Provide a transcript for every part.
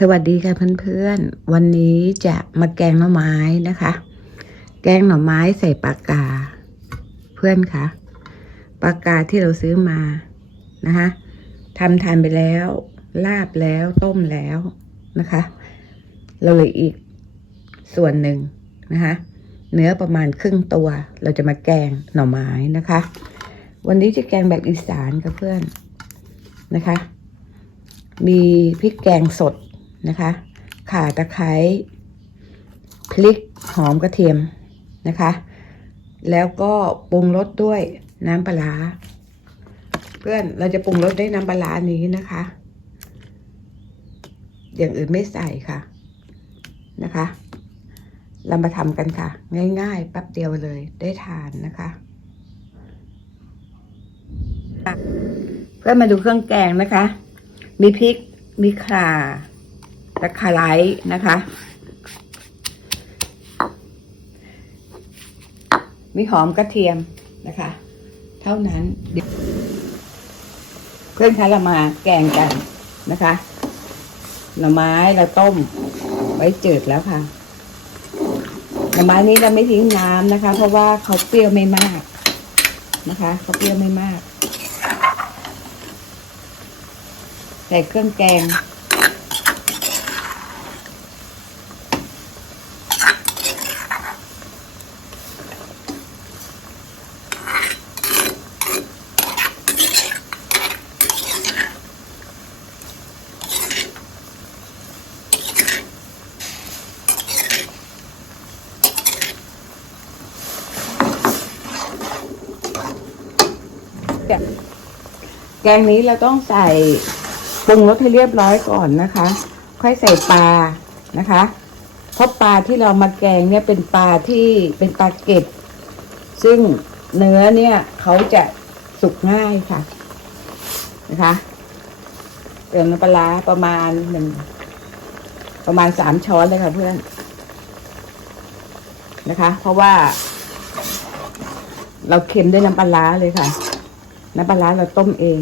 สวัสดีค่ะเพื่อนๆ วันนี้จะมาแกงหน่อไม้นะคะ แกงหน่อไม้ใส่ปลากา เพื่อนคะปลากาที่เราซื้อมานะคะทำทานไปแล้ว ลาบแล้วต้มแล้วนะคะ เราเลืออีกส่วนหนึ่งนะคะ เนื้อประมาณครึ่งตัว เราจะมาแกงหน่อไม้นะคะ วันนี้จะแกงแบบอีสานกับเพื่อนนะคะ มีพริกแกงสด นะคะ ข่าตะไคร้พริกหอมกระเทียมนะคะ แล้วก็ปรุงรสด้วยน้ำปลาเพื่อนเราจะปรุงรสด้วยน้ำปลาร้านี้นะคะ อย่างอื่นไม่ใส่ค่ะนะคะเรามาทำกันค่ะ ง่ายๆแป๊บเดียวเลยได้ทานนะคะเพื่อมาดูเครื่องแกงนะคะ มีพริก มีข่า ตะไคร้นะคะ มีหอมกระเทียมนะคะ เท่านั้นเดี๋ยวเพื่อนคะเรามาแกงกันนะคะ หน่อไม้เราต้ม ไว้จืดแล้วค่ะ หน่อไม้นี้เราไม่ทิ้งน้ำนะคะ เพราะว่าเขาเปรี้ยวไม่มากนะคะเขาเปรี้ยวไม่มาก ใส่เครื่องแกง แกงนี้เราต้องใส่ปรุงรสให้เรียบร้อยก่อนนะคะ ค่อยใส่ปลานะคะ เพราะปลาที่เรามาแกงเนี่ยเป็นปลาที่เป็นปลาเก็ดซึ่งเนื้อเนี่ยเขาจะสุกง่ายค่ะนะคะเติมน้ำปลาประมาณหนึ่งประมาณสามช้อนเลยค่ะเพื่อนนะคะ เพราะว่า เราเค็มด้วยน้ำปลาเลยค่ะ น้ำปลาร้าเราต้มเอง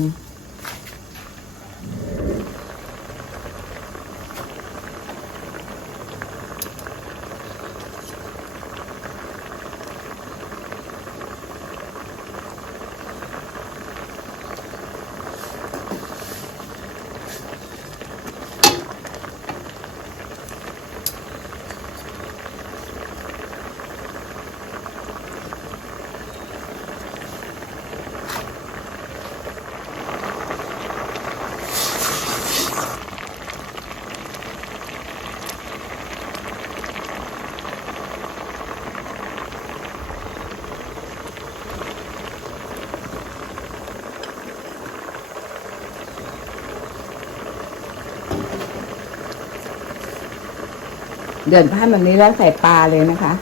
เดือดผ้าแบบนี้แล้วใส่ปลาเลยนะคะ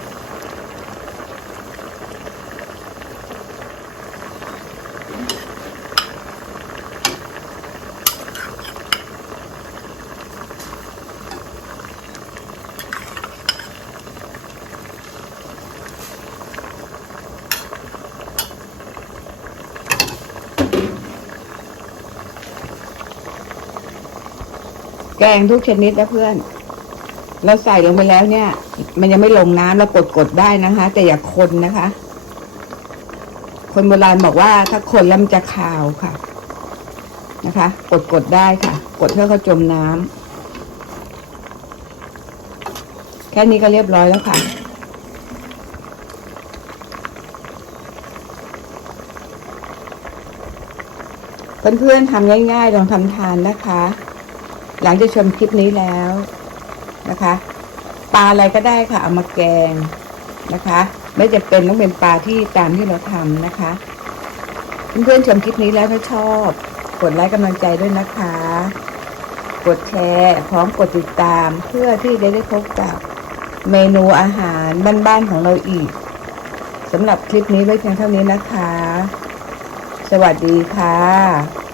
แกงทุกชนิดนะเพื่อน เราใส่ลงไปแล้วเนี่ย มันยังไม่ลงน้ำเรากดกดได้นะคะ แต่อย่าคนนะคะ คนโบราณบอกว่าถ้าคนแล้วมันจะคาวค่ะ นะคะ กดกดได้ค่ะ กดเพื่อเขาจมน้ำแค่นี้ก็เรียบร้อยแล้วค่ะเพื่อนๆทำง่ายๆ ลองทำทานนะคะ หลังจากชมคลิปนี้แล้วนะคะ ปลาอะไรก็ได้ค่ะ เอามาแกงนะคะ ไม่จะเป็นต้องเป็นปลาที่ตามที่เราทำนะคะ เพื่อนๆชมคลิปนี้แล้วถ้าชอบ กดไลค์กำลังใจด้วยนะคะ กดแชร์พร้อมกดติดตามเพื่อที่จะได้พบกับเมนูอาหารบ้านๆของเราอีกสำหรับคลิปนี้ไว้เพียงเท่านี้นะคะ สวัสดีค่ะ